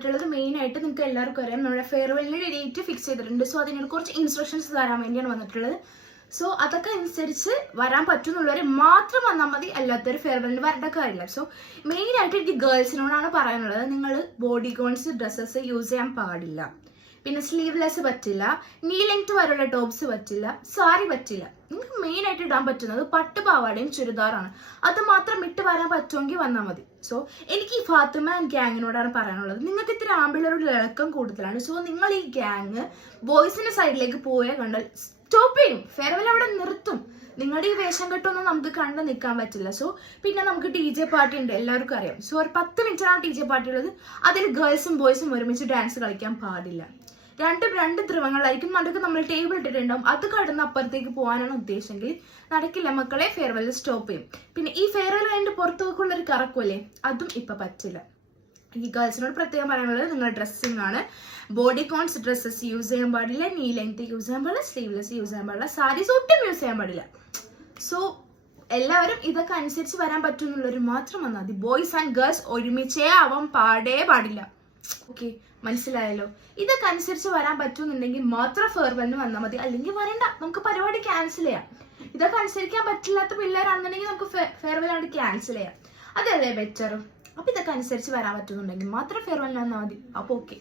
വന്നിട്ടുള്ളത് മെയിൻ ആയിട്ട് നിങ്ങൾക്ക് എല്ലാവർക്കും അറിയാം നമ്മുടെ ഫെയർവെല്ലിന്റെ ഡേറ്റ് ഫിക്സ് ചെയ്തിട്ടുണ്ട്. സോ അതിനോട് കുറച്ച് ഇൻസ്ട്രക്ഷൻസ് തരാൻ വേണ്ടിയാണ് വന്നിട്ടുള്ളത്. സോ അതൊക്കെ അനുസരിച്ച് വരാൻ പറ്റുന്നുള്ളവർ മാത്രം വന്നാൽ മതി, അല്ലാത്തൊരു ഫെയർവെല്ലിന് വരേണ്ട കാര്യമില്ല. സോ മെയിൻ ആയിട്ട് എനിക്ക് ഗേൾസിനോടാണ് പറയാനുള്ളത്, നിങ്ങൾ ബോഡികോൺസ് ഡ്രസ്സസ് യൂസ് ചെയ്യാൻ പാടില്ല. പിന്നെ സ്ലീവ്ലെസ് പറ്റില്ല, നീ ലെങ്ത് വരെയുള്ള ടോപ്സ് പറ്റില്ല, സാരി പറ്റില്ല. നിങ്ങൾക്ക് മെയിൻ ആയിട്ട് ഇടാൻ പറ്റുന്നത് പട്ടുപാവാടയും ചുരിദാറാണ്. അത് മാത്രം ഇട്ട് വരാൻ പറ്റുമെങ്കിൽ വന്നാൽ മതി. സോ എനിക്ക് ഈ ഫാത്തിമ ആൻഡ് ഗ്യാങ്ങിനോടാണ് പറയാനുള്ളത്, നിങ്ങൾക്ക് ഇത്തിരി ആമ്പിളരുടെ ഇളക്കം കൂടുതലാണ്. സോ നിങ്ങൾ ഈ ഗ്യാങ് ബോയ്സിന്റെ സൈഡിലേക്ക് പോയാൽ കണ്ടാൽ സ്റ്റോപ്പ് ചെയ്യും, ഫെയർവെൽ അവിടെ നിർത്തും. നിങ്ങളുടെ ഈ വേഷം കെട്ടൊന്നും നമുക്ക് കണ്ടു നിൽക്കാൻ പറ്റില്ല. സോ പിന്നെ നമുക്ക് DJ പാർട്ടി ഉണ്ട്, എല്ലാവർക്കും അറിയാം. സോ ഒരു 10 മിനിറ്റാണ് DJ പാർട്ടി ഉള്ളത്. അതിൽ ഗേൾസും ബോയ്സും ഒരുമിച്ച് ഡാൻസ് കളിക്കാൻ പാടില്ല. രണ്ട് ധ്രുവങ്ങളായിരിക്കും. നടുക്ക് നമ്മൾ ടേബിൾ ഇട്ടിട്ടുണ്ടാവും, അത് കടന്ന് അപ്പുറത്തേക്ക് പോകാനാണ് ഉദ്ദേശമെങ്കിൽ നടക്കില്ല മക്കളെ, ഫെയർവെൽ സ്റ്റോപ്പ് ചെയ്യും. പിന്നെ ഈ ഫെയർവെൽ കഴിഞ്ഞിട്ട് പുറത്തേക്കുള്ളൊരു കറക്കുമല്ലേ, അതും ഇപ്പൊ പറ്റില്ല. ഈ ഗേൾസിനോട് പ്രത്യേകം പറയാനുള്ളത്, നിങ്ങളുടെ ഡ്രസ്സിംഗ് ആണ്. ബോഡികോൺസ് ഡ്രസ്സസ് യൂസ് ചെയ്യാൻ പാടില്ല, നീ ലെങ്ത് യൂസ് ചെയ്യാൻ പാടില്ല, സ്ലീവ്ലെസ് യൂസ് ചെയ്യാൻ പാടില്ല, സാരീസ് ഒട്ടും യൂസ് ചെയ്യാൻ പാടില്ല. സോ എല്ലാവരും ഇതൊക്കെ അനുസരിച്ച് വരാൻ പറ്റുന്നുള്ളവർ മാത്രം വന്നാൽ മതി. ബോയ്സ് ആൻഡ് ഗേൾസ് ഒരുമിച്ചേ ആവാൻ പാടില്ല. ഓക്കെ, മനസ്സിലായല്ലോ? ഇതൊക്കെ അനുസരിച്ച് വരാൻ പറ്റുന്നുണ്ടെങ്കിൽ മാത്രം ഫെയർവെല്ലിന് വന്നാൽ മതി, അല്ലെങ്കിൽ വരണ്ട, നമുക്ക് പരിപാടി ക്യാൻസൽ ചെയ്യാം. ഇതൊക്കെ അനുസരിക്കാൻ പറ്റില്ലാത്ത പിള്ളേരാണെന്നുണ്ടെങ്കിൽ നമുക്ക് ഫെയർവെൽ ആയിട്ട് ക്യാൻസൽ ചെയ്യാം. അതല്ലേ ബെറ്റർ? അപ്പൊ ഇതൊക്കെ അനുസരിച്ച് വരാൻ പറ്റുന്നുണ്ടെങ്കിൽ മാത്രം ഫെയർവെല്ലിന് വന്നാൽ മതി. അപ്പൊ ഓക്കെ.